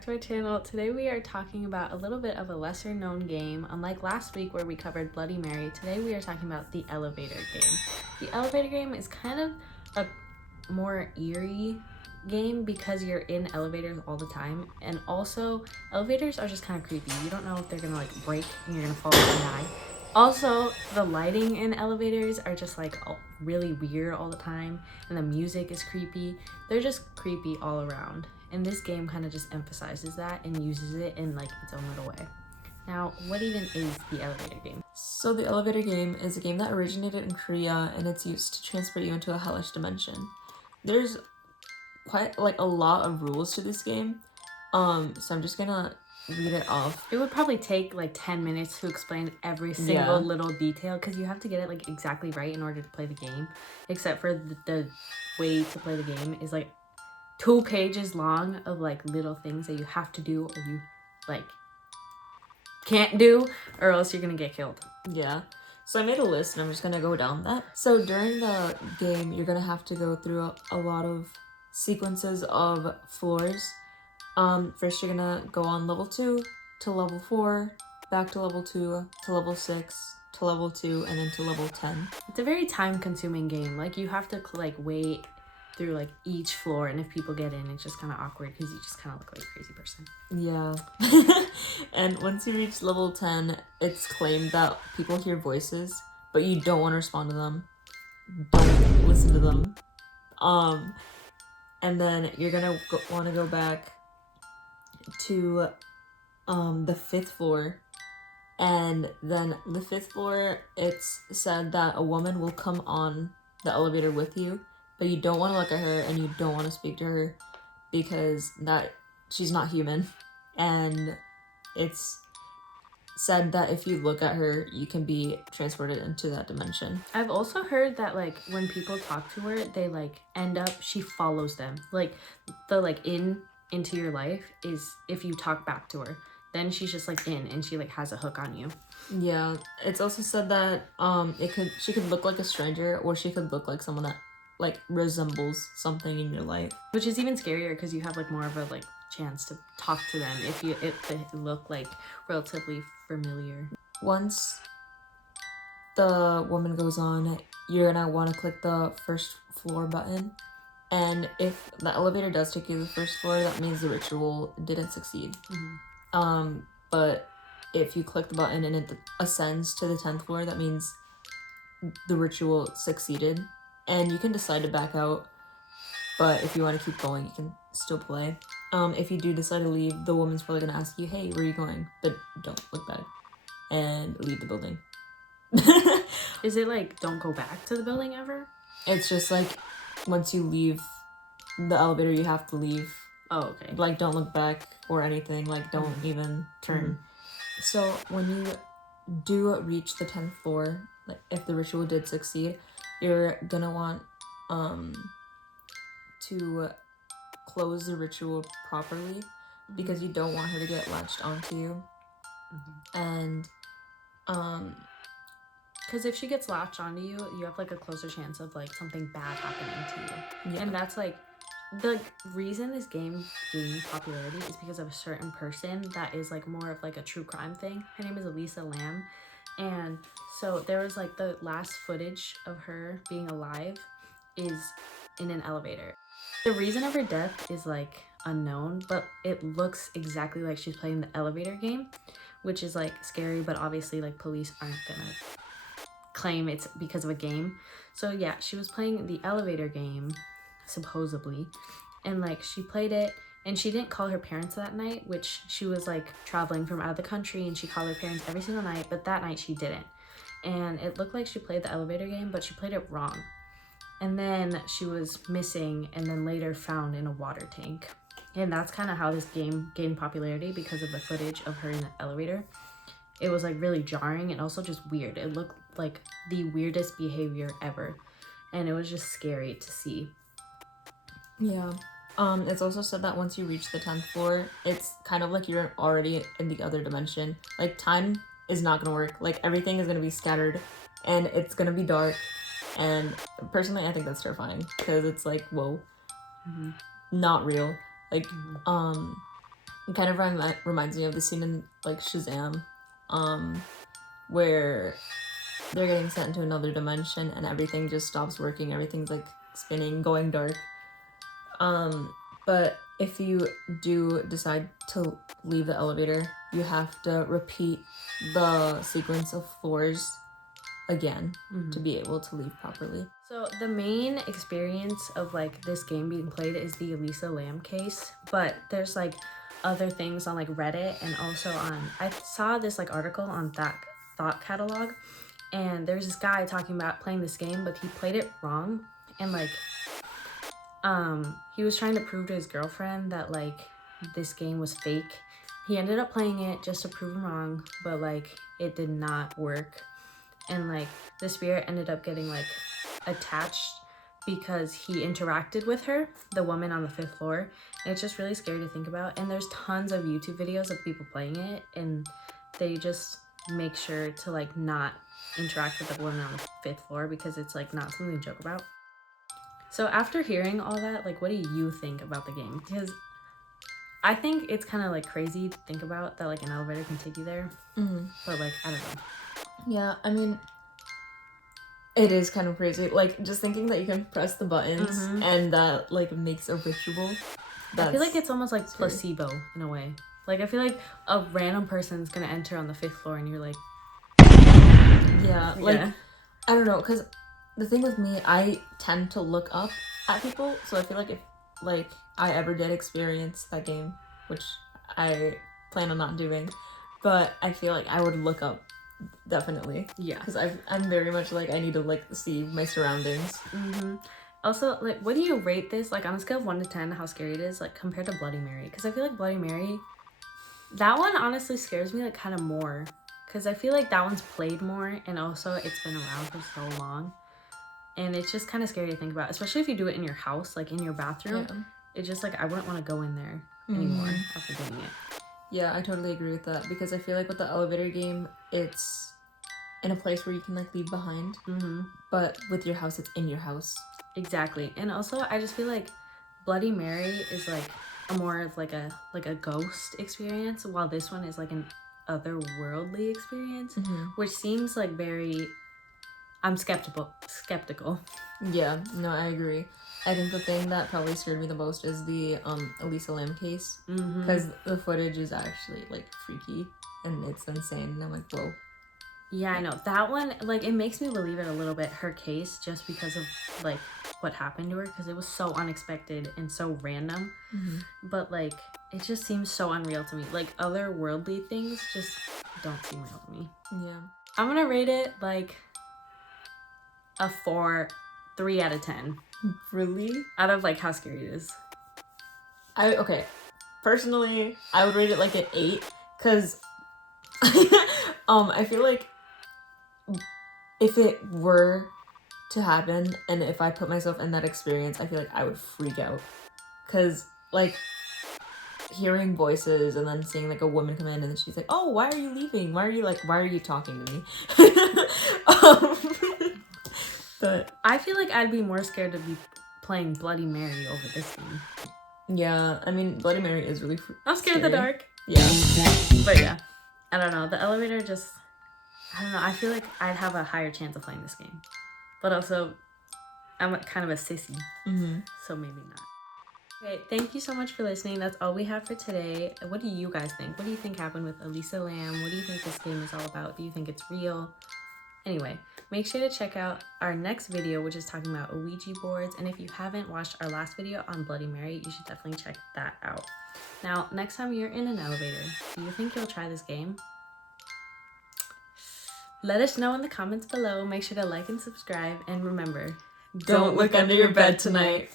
back to our channel. Today we are talking about a little bit of a lesser known game. Unlike last week where we covered Bloody Mary, today we are talking about the elevator game. The elevator game is kind of a more eerie game because you're in elevators all the time, and also elevators are just kind of creepy. You don't know if they're gonna like break and you're gonna fall and die. Also, the lighting in elevators are just like really weird all the time, and the music is creepy. They're just creepy all around, and this game kind of just emphasizes that and uses it in like its own little way. Now, what even is the elevator game? So the elevator game is a game that originated in Korea, and it's used to transport you into a hellish dimension. There's quite like a lot of rules to this game, so I'm just gonna read it off. It would probably take like 10 minutes to explain every single little detail because you have to get it like exactly right in order to play the game, except for the way to play the game is like 2 pages long of like little things that you have to do or you like can't do, or else you're gonna get killed. Yeah. So I made a list and I'm just gonna go down that. So during the game, you're gonna have to go through a lot of sequences of floors. First you're gonna go on level 2 to level 4, back to level 2 to level 6 to level 2, and then to level 10. It's a very time-consuming game. Like you have to like wait through like each floor, and if people get in, it's just kind of awkward because you just kind of look like a crazy person. Yeah. And once you reach level 10, it's claimed that people hear voices, but you don't want to respond to them. Don't listen to them. And then you're gonna want to go back to the 5th floor, and then the 5th floor, it's said that a woman will come on the elevator with you, but you don't want to look at her and you don't want to speak to her because that she's not human, and it's said that if you look at her, you can be transported into that dimension. I've also heard that like when people talk to her, they like end up, she follows them. Like the like into your life is if you talk back to her, then she's just like in and she like has a hook on you. Yeah, it's also said that she could look like a stranger, or she could look like someone that like resembles something in your life, which is even scarier because you have like more of a like chance to talk to them if they look like relatively familiar. Once the woman goes on, you're gonna want to click the 1st floor button, and if the elevator does take you to the 1st floor, that means the ritual didn't succeed. But if you click the button and it ascends to the 10th floor, that means the ritual succeeded, and you can decide to back out, but if you want to keep going, you can still play. If you do decide to leave, the woman's probably gonna ask you, hey, where are you going? But don't look back and leave the building. Is it like don't go back to the building ever? It's just like once you leave the elevator, you have to leave. Oh, okay. Like don't look back or anything, like don't even turn. So when you do reach the 10th floor, like if the ritual did succeed, you're gonna want to close the ritual properly because you don't want her to get latched onto you. And because if she gets latched onto you, you have like a closer chance of like something bad happening to you. Yeah. And that's like the reason this game gained popularity is because of a certain person that is like more of like a true crime thing. Her name is Elisa Lam, and so there was like the last footage of her being alive is in an elevator. The reason of her death is like unknown, but it looks exactly like she's playing the elevator game, which is like scary, but obviously like police aren't gonna claim it's because of a game. So yeah, she was playing the elevator game supposedly, and like she played it and she didn't call her parents that night, which she was like traveling from out of the country and she called her parents every single night, but that night she didn't, and it looked like she played the elevator game, but she played it wrong, and then she was missing and then later found in a water tank. And that's kind of how this game gained popularity, because of the footage of her in the elevator. It was like really jarring and also just weird. It looked like the weirdest behavior ever, and it was just scary to see. Yeah. It's also said that once you reach the 10th floor, it's kind of like you're already in the other dimension. Like time is not gonna work. Like everything is gonna be scattered and it's gonna be dark. And personally, I think that's terrifying because it's like, whoa, not real. Like, It kind of reminds me of the scene in like Shazam, where they're getting sent into another dimension and everything just stops working. Everything's like spinning, going dark. But if you do decide to leave the elevator, you have to repeat the sequence of floors again to be able to leave properly. So the main experience of like this game being played is the Elisa Lam case, but there's like other things on like Reddit and also on, I saw this like article on Thought Catalog, and there's this guy talking about playing this game, but he played it wrong, and like he was trying to prove to his girlfriend that like this game was fake. He ended up playing it just to prove him wrong, but like it did not work, and like the spirit ended up getting like attached because he interacted with her, the woman on the 5th floor, and it's just really scary to think about. And there's tons of YouTube videos of people playing it, and they just make sure to like not interact with the woman on the 5th floor because it's like not something to joke about. So after hearing all that, like, what do you think about the game? Because I think it's kind of like crazy to think about that like an elevator can take you there, but like I don't know. Yeah, I mean, it is kind of crazy. Like, just thinking that you can press the buttons and that, like, makes a ritual. I feel like it's almost like scary. Placebo, in a way. Like, I feel like a random person's gonna enter on the 5th floor and you're like... Yeah, like, I don't know, because the thing with me, I tend to look up at people, so I feel like if, like, I ever did experience that game, which I plan on not doing, but I feel like I would look up. Definitely. Yeah. Because I'm very much like, I need to like see my surroundings. Also, like, what do you rate this? Like, on a scale of 1 to 10, how scary it is, like, compared to Bloody Mary? Because I feel like Bloody Mary, that one honestly scares me, like, kind of more. Because I feel like that one's played more, and also it's been around for so long. And it's just kind of scary to think about, especially if you do it in your house, like, in your bathroom. Yeah. It's just, like, I wouldn't want to go in there anymore after doing it. Yeah, I totally agree with that, because I feel like with the elevator game, it's in a place where you can like leave behind, but with your house, it's in your house. Exactly. And also, I just feel like Bloody Mary is like a more of like a ghost experience, while this one is like an otherworldly experience, which seems like very... I'm skeptical. Yeah, no, I agree. I think the thing that probably scared me the most is the Elisa Lam case, because the footage is actually like freaky and it's insane, and I'm like, whoa. Yeah, I know. That one, like, it makes me believe it a little bit, her case, just because of like what happened to her, because it was so unexpected and so random. But like, it just seems so unreal to me. Like, otherworldly things just don't seem real to me. Yeah. I'm gonna rate it like a 3 out of 10. Really? Out of like how scary it is. Okay. Personally, I would rate it like an 8, because I feel like if it were to happen and if I put myself in that experience, I feel like I would freak out. Because like hearing voices and then seeing like a woman come in and then she's like, oh, why are you leaving? Why are you talking to me? But I feel like I'd be more scared to be playing Bloody Mary over this game. Yeah, I mean, Bloody Mary is really I'm scared of the dark. Yeah. But yeah, I don't know. The elevator just, I don't know. I feel like I'd have a higher chance of playing this game. But also, I'm kind of a sissy. So maybe not. Okay, thank you so much for listening. That's all we have for today. What do you guys think? What do you think happened with Elisa Lam? What do you think this game is all about? Do you think it's real? Anyway, make sure to check out our next video, which is talking about Ouija boards. And if you haven't watched our last video on Bloody Mary, you should definitely check that out. Now, next time you're in an elevator, do you think you'll try this game? Let us know in the comments below. Make sure to like and subscribe. And remember, don't look under your bed tonight.